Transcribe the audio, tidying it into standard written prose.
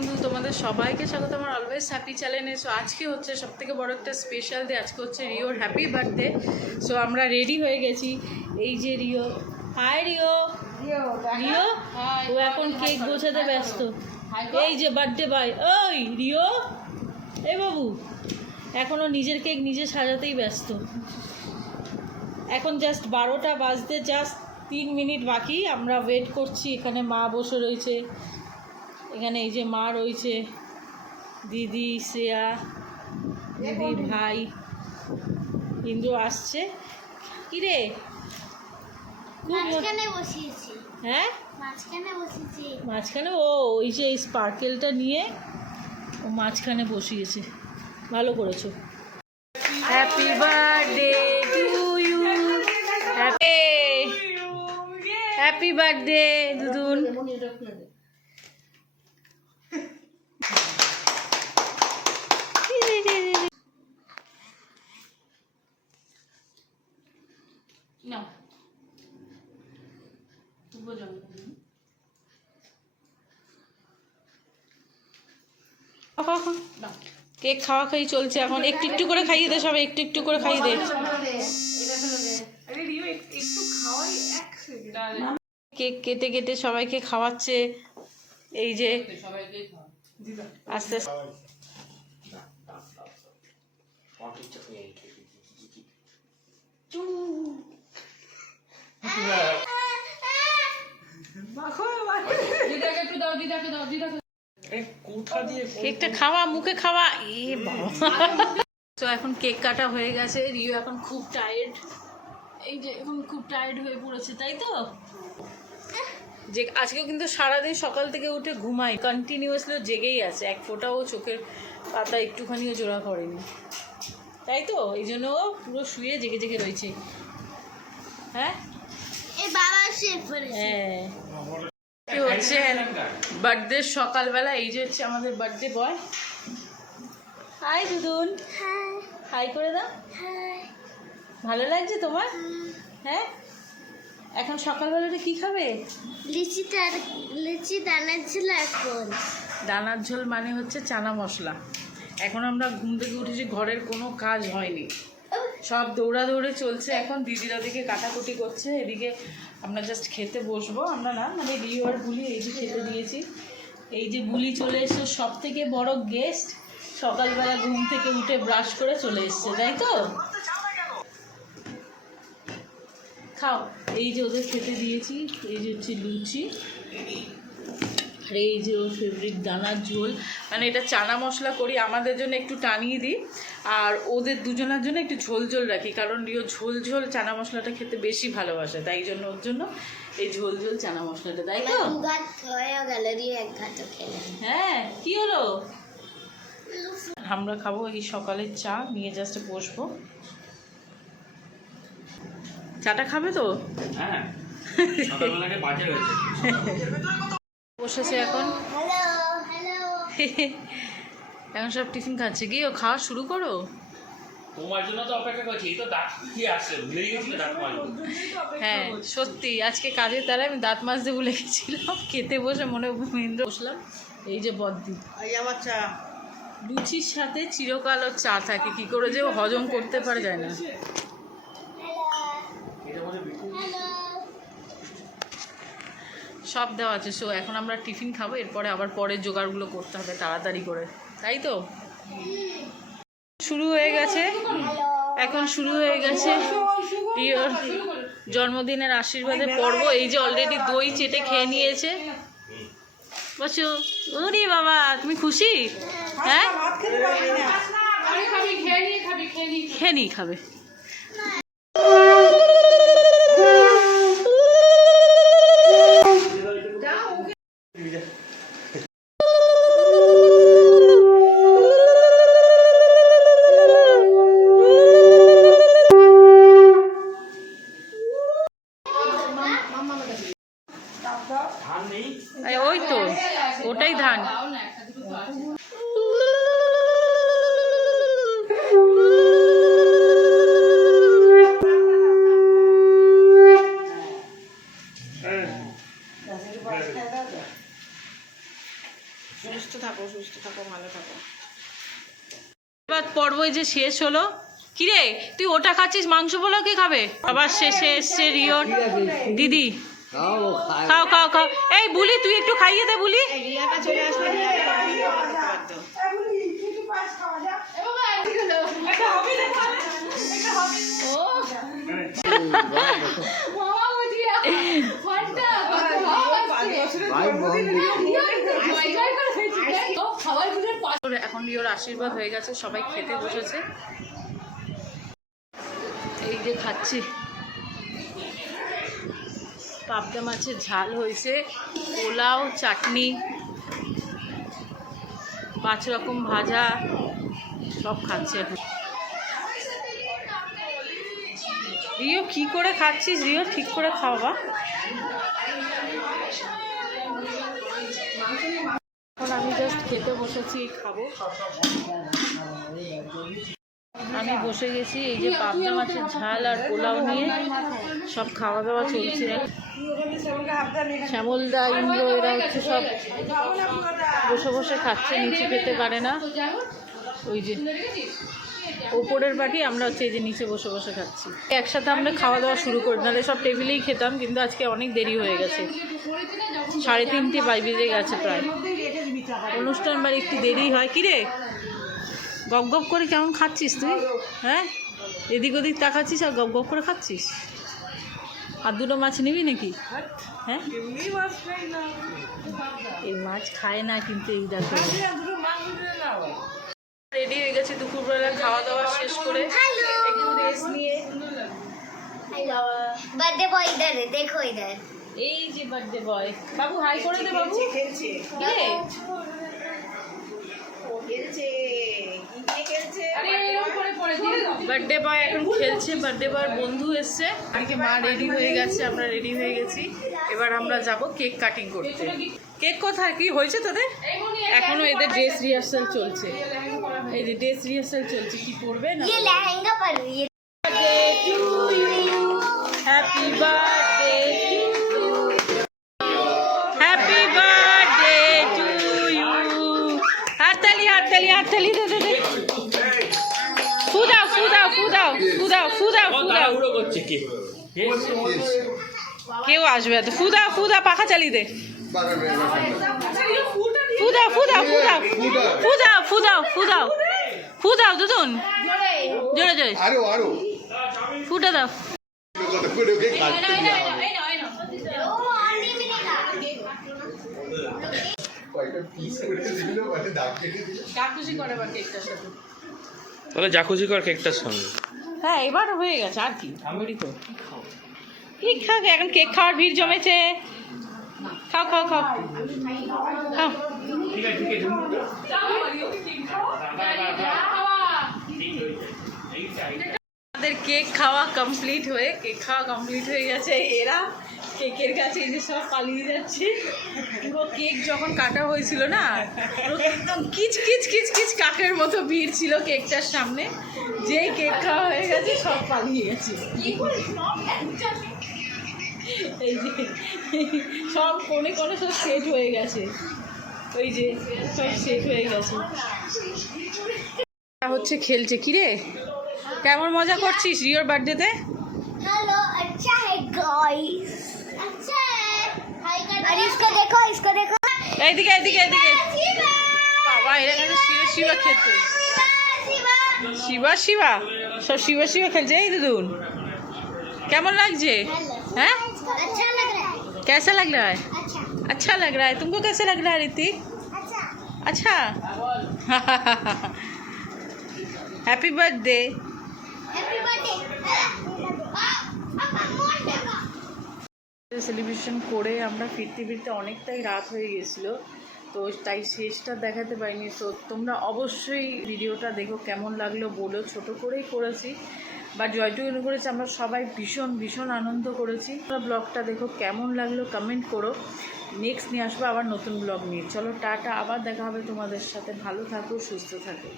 বন্ধু, তোমাদের সবাইকে স্বাগত আমার অলওয়েজ হ্যাপি চ্যানেলে। সো আজকে হচ্ছে সবথেকে বড় একটা স্পেশাল ডে, আজকে হচ্ছে রিওর হ্যাপি বার্থডে। সো আমরা রেডি হয়ে গেছি। এই যে রিও, হাই রিও। রিও ও এখন কেক গোছাতে ব্যস্ত। এই যে বার্থডে বয়, ওই রিও, এই বাবু এখনও নিজের কেক নিজে সাজাতেই ব্যস্ত। এখন জাস্ট 12টা বাজতে জাস্ট 3 মিনিট বাকি। আমরা ওয়েট করছি, এখানে মা বসে রয়েছে, এখানে এই যে মা রয়েছে, দিদি শ্রেয়া, দিদির ভাই ইন্দ্র আসছে। কিরে হ্যাঁ মাঝখানে, ও ওই যে এই স্পার্কেলটা নিয়ে ও মাঝখানে বসিয়েছে। ভালো করেছো। Happy birthday to you, happy birthday Dudun. না কেক খাওয়া খাই চলছে এখন। একটু একটু করে খাইয়ে দে, সবাই একটু একটু করে খাইয়ে দে। কেক কেটে কেটে সবাইকে খাওয়াচ্ছে। এই যে আস্তে আস্তে কেকটা খাওয়া, মুখে খাওয়া। এ বাবা, তো এখন কেক কাটা হয়ে গেছে। রিও এখন খুব টায়ার্ড, এই যে এখন খুব টায়ার্ড হয়ে পড়েছে, তাই তো? যে আজকেও কিন্তু সারাদিন সকাল থেকে উঠে ঘুমাই, কন্টিনিউয়াসলি জেগেই আছে, এক ফোঁটাও চোখের পাতা একটুখানিও জোড়া করেনি, তাই তো? এই জন্য ও পুরো শুয়ে জেগে জেগে রয়েছে। হ্যাঁ হ্যাঁ, হচ্ছে বার্থডে সকালবেলা। এই যে হচ্ছে আমাদের বার্থডে বয়। হাই দুদুন, হাই করে দাও। ভালো লাগছে তোমার? হ্যাঁ, এখন সকালবেলাটা কি খাবে? লিচি দানার ঝোল। এখন দানার ঝোল মানে হচ্ছে চানা মশলা। এখন আমরা ঘুম থেকে উঠেছি, ঘরের কোনো কাজ হয়নি, সব দৌড়াদৌড়ে চলছে। এখন দিদিরা দিকে কাটাকুটি করছে, এদিকে আমরা জাস্ট খেতে বসবো। আমরা না, মানে রিও আর বুলি এই যে খেতে দিয়েছি। এই যে বুলি চলে এসছে, সব থেকে বড় গেস্ট, সকালবেলা ঘুম থেকে উঠে ব্রাশ করে চলে এসছে, তাই তো? খাও। এই যে ওদের খেতে দিয়েছি, এই যে হচ্ছে লুচি, আর এই যে ওর ফেভারিট দানার ঝোল। মানে এটা চানা মশলা করি, আমাদের জন্য একটু টানিয়ে দিই, আর ওদের দুজনের জন্য একটু ঝোল ঝোল রাখি, কারণ রিও ঝোল ঝোল চানা মশলাটা খেতে বেশি ভালোবাসে, তাই জন্য ওর জন্য এই ঝোল ঝোল চানা মশলাটা, তাই তো? হ্যাঁ, কি হলো? আমরা খাবো এই সকালের চা নিয়ে, জাস্ট বসবো। চাটা খাবে তো? হ্যাঁ, বসেছে এখন। এখন সব টিফিন খাচ্ছে। কি ও খাওয়া শুরু করো? তোমার জন্য তো অপেক্ষা করছি, এই তো দাঁত কি আসছে, ভুলে গেছি দাঁত মাজবো। হ্যাঁ সত্যি, আজকে কাজের তারা আমি দাঁত মাজতে ভুলে গেছিলাম। খেতে বসে মনে মহেন্দ্র বসলাম। এই যে বদ্দি, এই আমার চা। লুচির সাথে চিরকাল ওর চা থাকে, কি করে যে ও হজম করতে পারে যায় না। সব দেওয়া আছে। সো এখন আমরা টিফিন খাবো, এরপরে আবার পরের জোগাড়গুলো করতে হবে তাড়াতাড়ি করে, তাই তো? শুরু হয়ে গেছে, এখন শুরু হয়ে গেছে রিওর জন্মদিনের আশীর্বাদের পর্ব। এই যে অলরেডি দই চেটে খেয়ে নিয়েছে। বসো। ওরে বাবা, তুমি খুশি? হ্যাঁ, খেয়ে নি খাবে। ওই তো ওটাই ধান। সুস্থ থাকো, ভালো থাকো। এবার পর্বই যে শেষ হলো। কিরে তুই ওটা খাচ্ছিস, মাংস পোলাও কে খাবে? আবার শেষে এসছে রিওর দিদি। খাও খাও খাও। এই বুলি তুই একটু খাইয়ে দে বুলি। এখন রিওর আশীর্বাদ হয়ে গেছে, সবাই খেতে বসেছে। এই যে খাচ্ছি, পাবদা মাছের ঝাল হয়েছে, পোলাও, চাটনি, 5 রকম ভাজা, সব খাচ্ছে এখন। রিও কি করে খাচ্ছিস? রিও ঠিক করে খাওয়া। এখন আমি জাস্ট খেতে বসেছি, খাবো। আমি বসে গেছি, এই যে পাবদা মাছের ঝাল আর পোলাও নিয়ে সব খাওয়া দাওয়া চলছে। শ্যামলদা, ইন্দ্র, এরা হচ্ছে সব বসে বসে খাচ্ছে, নিচে খেতে পারে না। ওই যে ওপরের বাটি, আমরা হচ্ছে এই যে নিচে বসে বসে খাচ্ছি। একসাথে আমরা খাওয়া দাওয়া শুরু করি, নাহলে সব টেবিলেই খেতাম, কিন্তু আজকে অনেক দেরি হয়ে গেছে, 3:30 বেজে গেছে প্রায়। অনুষ্ঠান বাড়ি একটু দেরি হয়। কিরে গপ গপ করে কেমন খাচ্ছিস তুই? হ্যাঁ, এদিক ওদিক তাকাচ্ছিস আর গপ গপ করে খাচ্ছিস। আর 2টো মাছ নিবি নাকি? হ্যাঁ, এই মাছ খায় না, কিন্তু এই দেখো রেডি হয়ে গেছে। দুপুরবেলা খাওয়া দাওয়া শেষ করে একটু রেস্ট নিয়ে। बर्थडे बॉय इधर है, देखो इधर। এই যে বার্থডে বয়, বাবু হাই করে দে। বাবু কিরে বার্থডে বয় এখন খেলছে। বার্থডে বয়ের বন্ধু এসছে, আজকে মা রেডি হয়ে গেছে, আমরা রেডি হয়ে গেছি। এবার আমরা যাব কেক কাটিং করতে। কেক কোথায়, কি হয়েছে তোদের? এখনো এদের ড্রেস রিহার্সাল চলছে। এই যে ড্রেস রিহার্সাল চলছে, কি পরবে না। ये लहंगा पर ये happy birthday to you, happy birthday to you. হাততালি হাততালি হাততালি দে দে দে। ফু দাও ফু দাও ফু দাও ফু দাও ফু দাও ফু দাও। উড়ো করছে কি? কেউ আসবে তো। ফু দাও ফু দাও, পাখা চালিয়ে দে। ফু দাও ফু দাও ফু দাও ফু দাও ফু দাও ফু দাও ফু দাও দুদুন, জোরে জোরে ফুটা দাও। তাহলে যা খুশি কর কেকটার সঙ্গে। হ্যাঁ, এবার হয়ে গেছে, আর কি আমি তো কেক খাও। এখন কেক খাওয়ার ভিড় জমেছে। খাও খাও খাও খাও। ঠিক আছে ঠিক আছে। আমাদের কেক খাওয়া কমপ্লিট হয়ে গেছে। এরা কেকের কাছে এই যে সব পালিয়ে যাচ্ছে। পুরো কেক যখন কাটা হয়েছিল না, পুরো একদম কিচ কিচ কিচ কিচ কাকের মতো ভিড় ছিল কেকটার সামনে। যেই কেক খাওয়া হয়ে গেছে সব পালিয়ে গেছে। এই যে সব কোণে কোণে সব সেট হয়ে গেছে। ওই যে সব সেট হয়ে গেছে, হচ্ছে খেলছে। কিরে কেমন মজা করছিস রিওর বার্থডেতে? हेलो, अच्छा है गाइस, अच्छा है। अरे इसको देखो এইদিকে এইদিকে এইদিকে। বাবা, এরা কাছে শিবা শিবা খেতে। শিবা শিবা সব শিবা শিবা খেলছে। এই দুদুন কেমন লাগছে? হ্যাঁ, अच्छा लग रहा है, कैसा लग रहा है? अच्छा अच्छा लग रहा है। तुमको कैसा लग रहा है ऋतिक? अच्छा अच्छा। Happy birthday. Happy birthday. Celebration করে আমরা ফিরতে ফিরতে অনেকটাই রাত হয়ে গেছিলো, তো তাই শেষটা দেখাতে পারিনি। তো তোমরা অবশ্যই ভিডিওটা দেখো, কেমন লাগলো বলো। ছোট করেই করেছি, বা জয়টুকুনি করেছি, আমরা সবাই ভীষণ ভীষণ আনন্দ করেছি। ব্লগটা দেখো, কেমন লাগলো কমেন্ট করো। নেক্সট নিয়ে আসবো আবার নতুন ব্লগ নিয়ে। চলো টাটা, আবার দেখা হবে তোমাদের সাথে। ভালো থাকো, সুস্থ থাকো।